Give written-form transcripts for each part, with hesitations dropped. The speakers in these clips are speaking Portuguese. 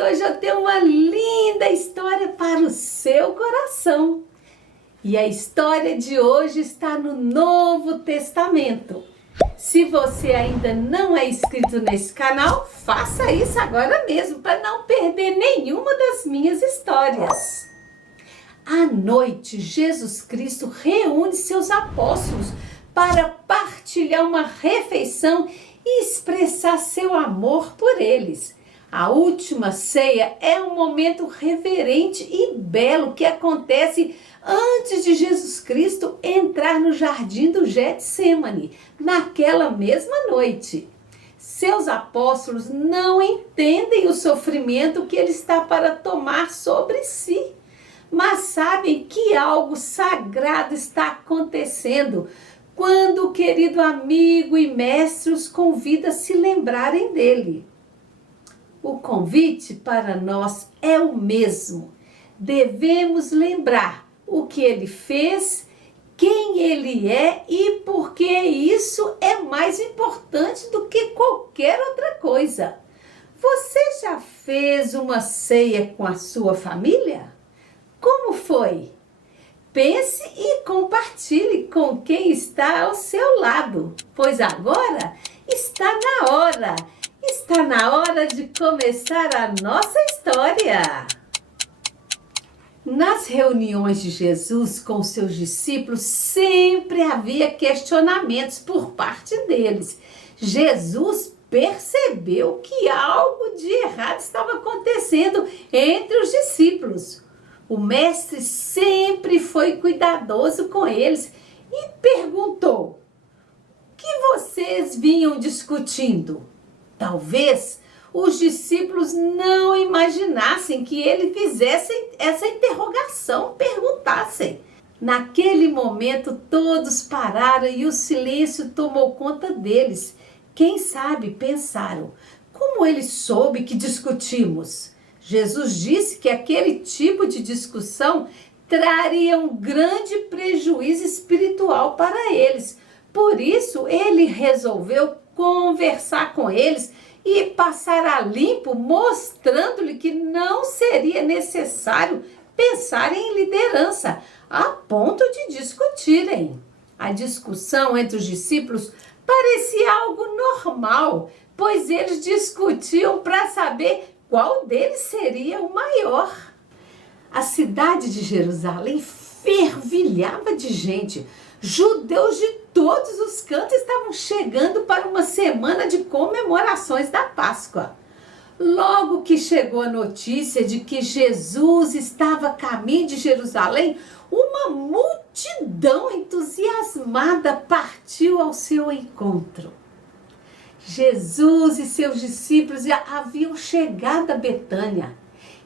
hoje eu tenho uma linda história para o seu coração. E a história de hoje está no Novo Testamento. Se você ainda não é inscrito nesse canal, faça isso agora mesmo para não perder nenhuma das minhas histórias. À noite, Jesus Cristo reúne seus apóstolos para partilhar uma refeição e expressar seu amor por eles. A última ceia é um momento reverente e belo que acontece antes de Jesus Cristo entrar no jardim do Getsêmani, naquela mesma noite. Seus apóstolos não entendem o sofrimento que ele está para tomar sobre si, mas sabem que algo sagrado está acontecendo quando o querido amigo e mestre os convida a se lembrarem dele. O convite para nós é o mesmo. Devemos lembrar o que ele fez, quem ele é e por que isso é mais importante do que qualquer outra coisa. Você já fez uma ceia com a sua família? Como foi? Pense e compartilhe com quem está ao seu lado, pois agora está na hora. Está na hora de começar a nossa história. Nas reuniões de Jesus com seus discípulos, sempre havia questionamentos por parte deles. Jesus percebeu que algo de errado estava acontecendo entre os discípulos. O mestre sempre foi cuidadoso com eles e perguntou: o que vocês vinham discutindo? Talvez os discípulos não imaginassem que ele fizesse essa interrogação, perguntassem. Naquele momento todos pararam e o silêncio tomou conta deles. Quem sabe pensaram: como ele soube que discutimos? Jesus disse que aquele tipo de discussão traria um grande prejuízo espiritual para eles. Por isso ele resolveu conversar com eles e passar a limpo, mostrando-lhe que não seria necessário pensar em liderança, a ponto de discutirem. A discussão entre os discípulos parecia algo normal, pois eles discutiam para saber qual deles seria o maior. A cidade de Jerusalém fervilhava de gente. Judeus de todos os cantos estavam chegando para uma semana de comemorações da Páscoa. Logo que chegou a notícia de que Jesus estava a caminho de Jerusalém, uma multidão entusiasmada partiu ao seu encontro. Jesus e seus discípulos já haviam chegado a Betânia.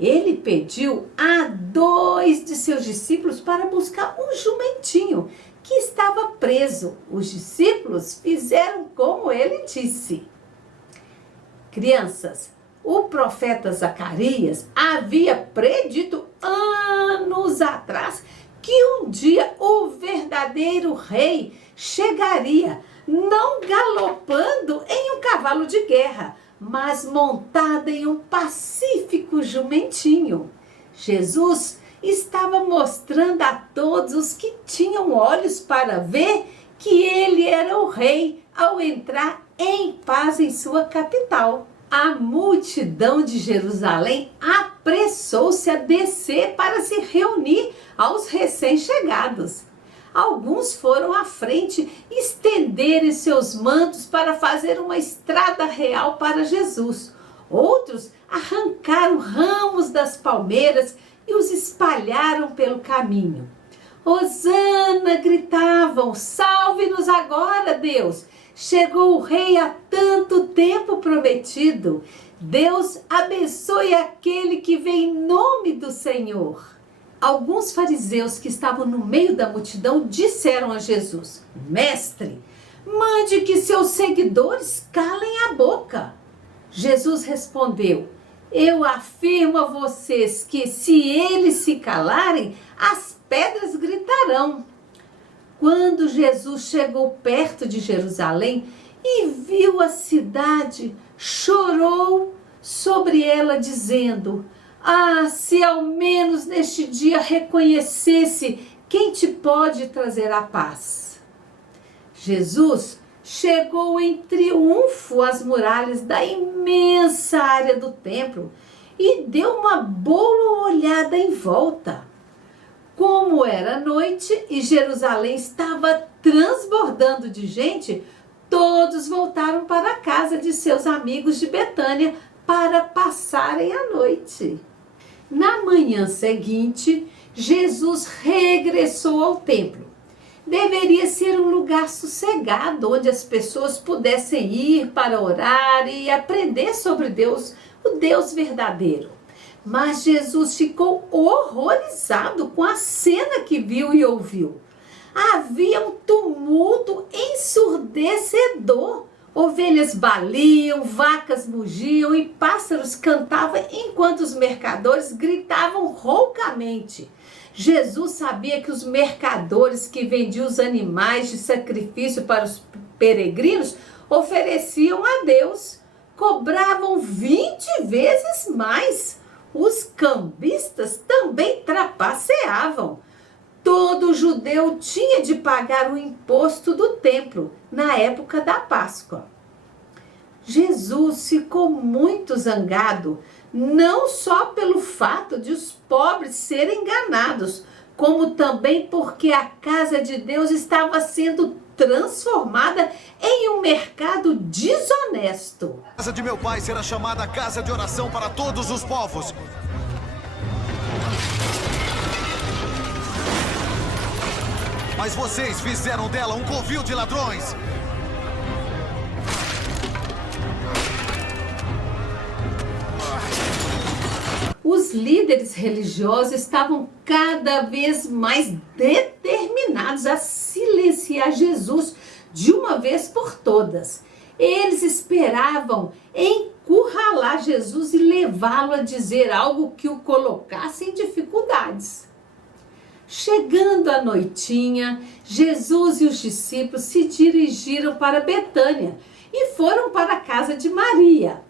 Ele pediu a 2 de seus discípulos para buscar um jumentinho que estava preso. Os discípulos fizeram como ele disse. Crianças, o profeta Zacarias havia predito anos atrás que um dia o verdadeiro rei chegaria, não galopando em um cavalo de guerra, mas montado em um pacífico jumentinho. Jesus estava mostrando a todos os que tinham olhos para ver que ele era o rei ao entrar em paz em sua capital. A multidão de Jerusalém apressou-se a descer para se reunir aos recém-chegados. Alguns foram à frente estenderem seus mantos para fazer uma estrada real para Jesus. Outros arrancaram ramos das palmeiras e os espalharam pelo caminho. Hosana, gritavam, salve-nos agora, Deus! Chegou o rei há tanto tempo prometido. Deus abençoe aquele que vem em nome do Senhor. Alguns fariseus que estavam no meio da multidão disseram a Jesus: Mestre, mande que seus seguidores calem a boca. Jesus respondeu: Eu afirmo a vocês que se eles se calarem, as pedras gritarão. Quando Jesus chegou perto de Jerusalém e viu a cidade, chorou sobre ela, dizendo: Ah, se ao menos neste dia reconhecesse quem te pode trazer a paz. Jesus chegou em triunfo às muralhas da imensa área do templo e deu uma boa olhada em volta. Como era noite e Jerusalém estava transbordando de gente, todos voltaram para a casa de seus amigos de Betânia para passarem a noite. Na manhã seguinte, Jesus regressou ao templo. Deveria ser um lugar sossegado, onde as pessoas pudessem ir para orar e aprender sobre Deus, o Deus verdadeiro. Mas Jesus ficou horrorizado com a cena que viu e ouviu. Havia um tumulto ensurdecedor. Ovelhas baliam, vacas mugiam e pássaros cantavam enquanto os mercadores gritavam roucamente. Jesus sabia que os mercadores que vendiam os animais de sacrifício para os peregrinos ofereciam a Deus. Cobravam 20 vezes mais. Os cambistas também trapaceavam. Todo judeu tinha de pagar o imposto do templo na época da Páscoa. Jesus ficou muito zangado, não só pelo fato de os pobres serem enganados, como também porque a casa de Deus estava sendo transformada em um mercado desonesto. A casa de meu pai será chamada casa de oração para todos os povos. Mas vocês fizeram dela um covil de ladrões. Os líderes religiosos estavam cada vez mais determinados a silenciar Jesus de uma vez por todas. Eles esperavam encurralar Jesus e levá-lo a dizer algo que o colocasse em dificuldades. Chegando à noitinha, Jesus e os discípulos se dirigiram para Betânia e foram para a casa de Maria.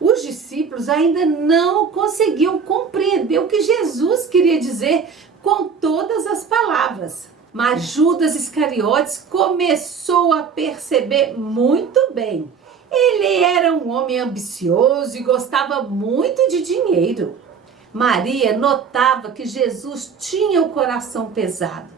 Os discípulos ainda não conseguiam compreender o que Jesus queria dizer com todas as palavras. Mas Judas Iscariotes começou a perceber muito bem. Ele era um homem ambicioso e gostava muito de dinheiro. Maria notava que Jesus tinha o coração pesado.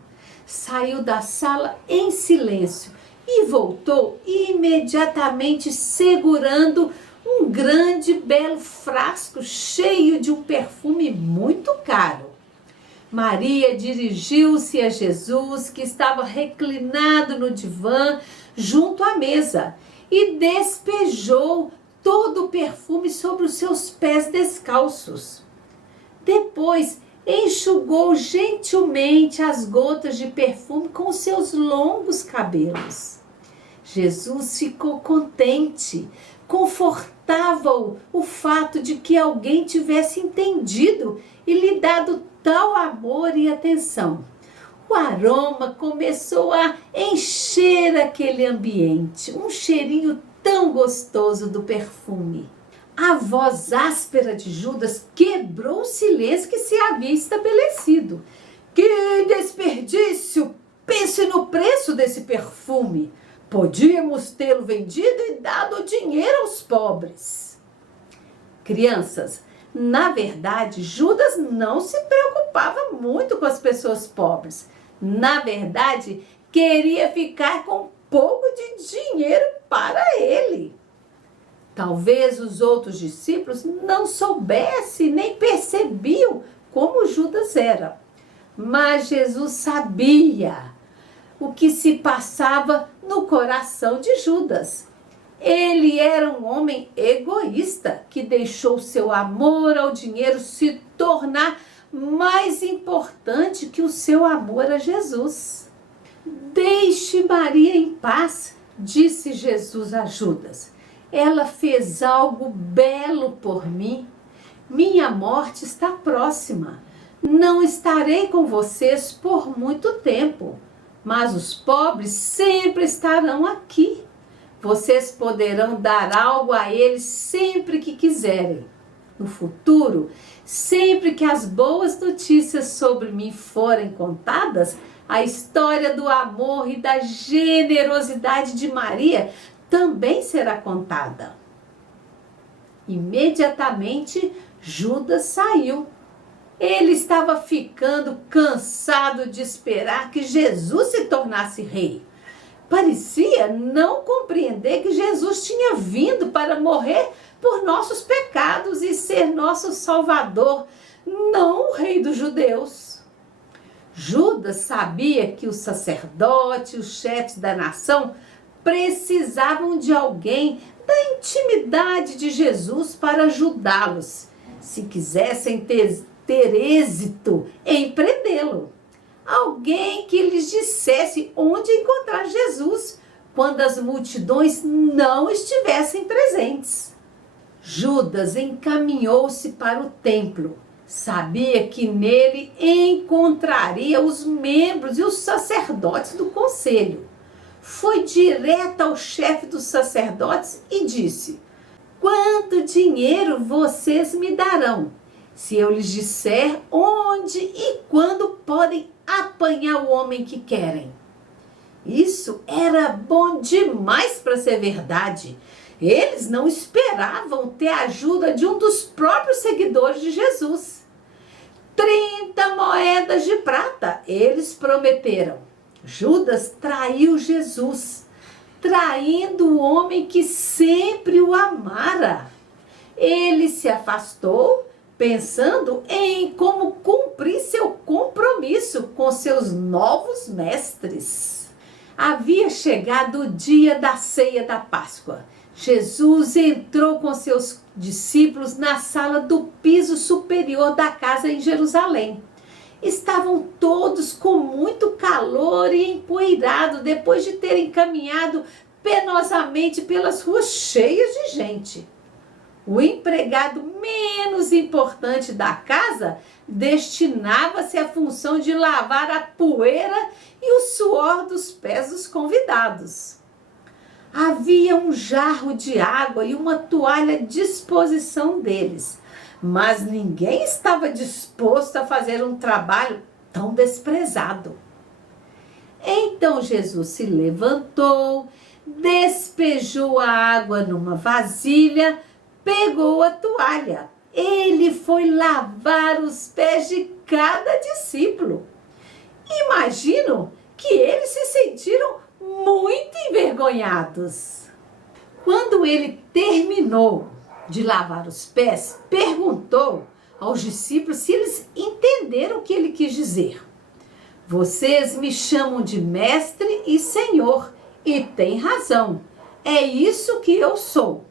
Saiu da sala em silêncio e voltou imediatamente segurando um grande, belo frasco cheio de um perfume muito caro. Maria dirigiu-se a Jesus, que estava reclinado no divã junto à mesa, e despejou todo o perfume sobre os seus pés descalços. Depois, enxugou gentilmente as gotas de perfume com seus longos cabelos. Jesus ficou contente, confortava-o o fato de que alguém tivesse entendido e lhe dado tal amor e atenção. O aroma começou a encher aquele ambiente, um cheirinho tão gostoso do perfume. A voz áspera de Judas quebrou o silêncio que se havia estabelecido. Que desperdício! Pense no preço desse perfume. Podíamos tê-lo vendido e dado dinheiro aos pobres. Crianças, na verdade, Judas não se preocupava muito com as pessoas pobres. Na verdade, queria ficar com um pouco de dinheiro para ele. Talvez os outros discípulos não soubessem nem percebiam como Judas era. Mas Jesus sabia o que se passava no coração de Judas. Ele era um homem egoísta que deixou seu amor ao dinheiro se tornar mais importante que o seu amor a Jesus. Deixe Maria em paz, disse Jesus a Judas. Ela fez algo belo por mim. Minha morte está próxima. Não estarei com vocês por muito tempo, mas os pobres sempre estarão aqui. Vocês poderão dar algo a eles sempre que quiserem. No futuro, sempre que as boas notícias sobre mim forem contadas, a história do amor e da generosidade de Maria também será contada. Imediatamente, Judas saiu. Ele estava ficando cansado de esperar que Jesus se tornasse rei. Parecia não compreender que Jesus tinha vindo para morrer por nossos pecados e ser nosso Salvador, não o rei dos judeus. Judas sabia que os sacerdotes, os chefes da nação, precisavam de alguém da intimidade de Jesus para ajudá-los, se quisessem ter êxito em prendê-lo. Alguém que lhes dissesse onde encontrar Jesus quando as multidões não estivessem presentes. Judas encaminhou-se para o templo. Sabia que nele encontraria os membros e os sacerdotes do conselho. Foi direto ao chefe dos sacerdotes e disse: quanto dinheiro vocês me darão, se eu lhes disser onde e quando podem apanhar o homem que querem? Isso era bom demais para ser verdade. Eles não esperavam ter a ajuda de um dos próprios seguidores de Jesus. 30 moedas de prata, eles prometeram. Judas traiu Jesus, traindo o homem que sempre o amara. Ele se afastou, pensando em como cumprir seu compromisso com seus novos mestres. Havia chegado o dia da ceia da Páscoa. Jesus entrou com seus discípulos na sala do piso superior da casa em Jerusalém. Estavam todos com muito calor e empoeirados depois de terem caminhado penosamente pelas ruas cheias de gente. O empregado menos importante da casa destinava-se à função de lavar a poeira e o suor dos pés dos convidados. Havia um jarro de água e uma toalha à disposição deles, mas ninguém estava disposto a fazer um trabalho tão desprezado. Então Jesus se levantou, despejou a água numa vasilha, pegou a toalha. Ele foi lavar os pés de cada discípulo. Imagino que eles se sentiram muito envergonhados. Quando ele terminou de lavar os pés, perguntou aos discípulos se eles entenderam o que ele quis dizer. Vocês me chamam de mestre e senhor, e têm razão. É isso que eu sou.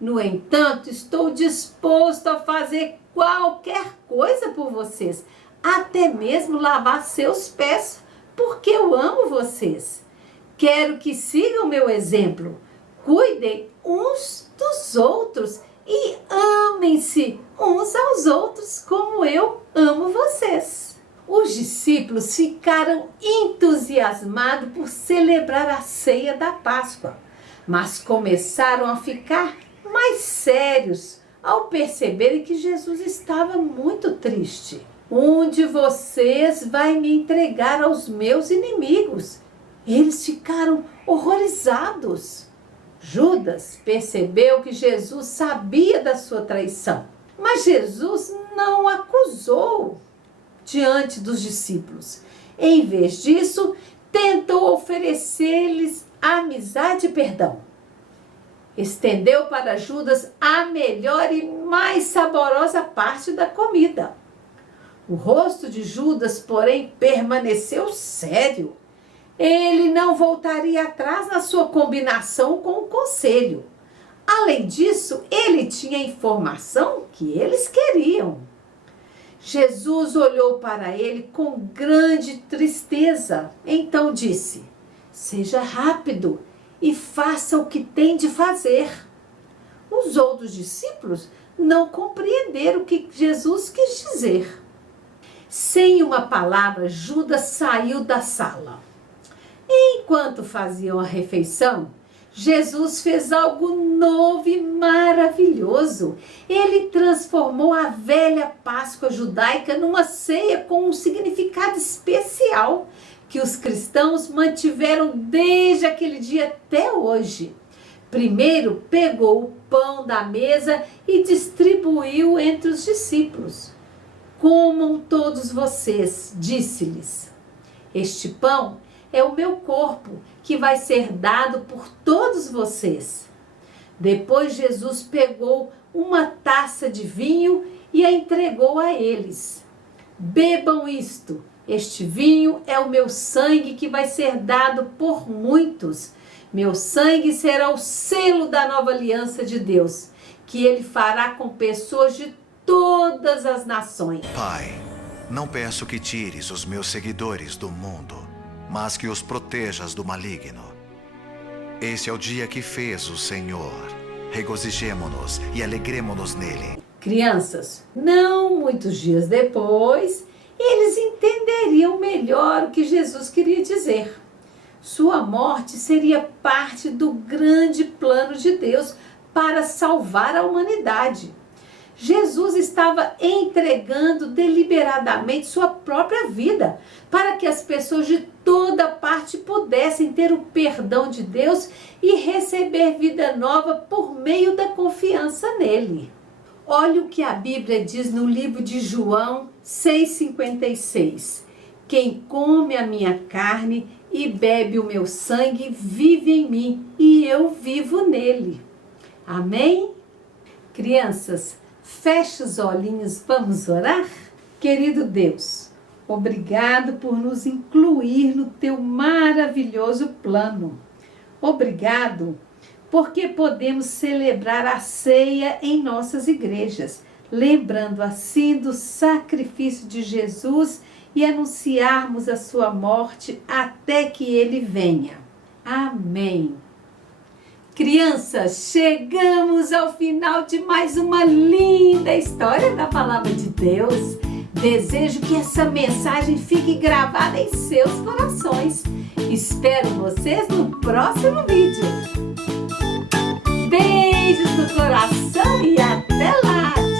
No entanto, estou disposto a fazer qualquer coisa por vocês, até mesmo lavar seus pés, porque eu amo vocês. Quero que sigam meu exemplo. Cuidem uns dos outros e amem-se uns aos outros como eu amo vocês. Os discípulos ficaram entusiasmados por celebrar a ceia da Páscoa, mas começaram a ficar mais sérios ao perceberem que Jesus estava muito triste. Um de vocês vai me entregar aos meus inimigos. Eles ficaram horrorizados. Judas percebeu que Jesus sabia da sua traição, mas Jesus não acusou diante dos discípulos. Em vez disso, tentou oferecer-lhes amizade e perdão. Estendeu para Judas a melhor e mais saborosa parte da comida. O rosto de Judas, porém, permaneceu sério. Ele não voltaria atrás na sua combinação com o conselho. Além disso, ele tinha a informação que eles queriam. Jesus olhou para ele com grande tristeza. Então disse: seja rápido e faça o que tem de fazer. Os outros discípulos não compreenderam o que Jesus quis dizer. Sem uma palavra, Judas saiu da sala. Enquanto faziam a refeição, Jesus fez algo novo e maravilhoso. Ele transformou a velha Páscoa judaica numa ceia com um significado especial que os cristãos mantiveram desde aquele dia até hoje. Primeiro, pegou o pão da mesa e distribuiu entre os discípulos. Comam todos vocês, disse-lhes. Este pão é o meu corpo, que vai ser dado por todos vocês. Depois Jesus pegou uma taça de vinho e a entregou a eles. Bebam isto. Este vinho é o meu sangue que vai ser dado por muitos. Meu sangue será o selo da nova aliança de Deus, que ele fará com pessoas de todas as nações. Pai, não peço que tires os meus seguidores do mundo, mas que os protejas do maligno. Esse é o dia que fez o Senhor. Regozijemo-nos e alegremo-nos nele. Crianças, não muitos dias depois, eles entenderiam melhor o que Jesus queria dizer. Sua morte seria parte do grande plano de Deus para salvar a humanidade. Jesus estava entregando deliberadamente sua própria vida para que as pessoas de toda parte pudessem ter o perdão de Deus e receber vida nova por meio da confiança nele. Olha o que a Bíblia diz no livro de João 6,56. Quem come a minha carne e bebe o meu sangue vive em mim e eu vivo nele. Amém? Crianças, feche os olhinhos, vamos orar? Querido Deus, obrigado por nos incluir no teu maravilhoso plano. Obrigado porque podemos celebrar a ceia em nossas igrejas, lembrando assim do sacrifício de Jesus e anunciarmos a sua morte até que ele venha. Amém. Crianças, chegamos ao final de mais uma linda história da Palavra de Deus. Desejo que essa mensagem fique gravada em seus corações. Espero vocês no próximo vídeo. Beijos no coração e até lá!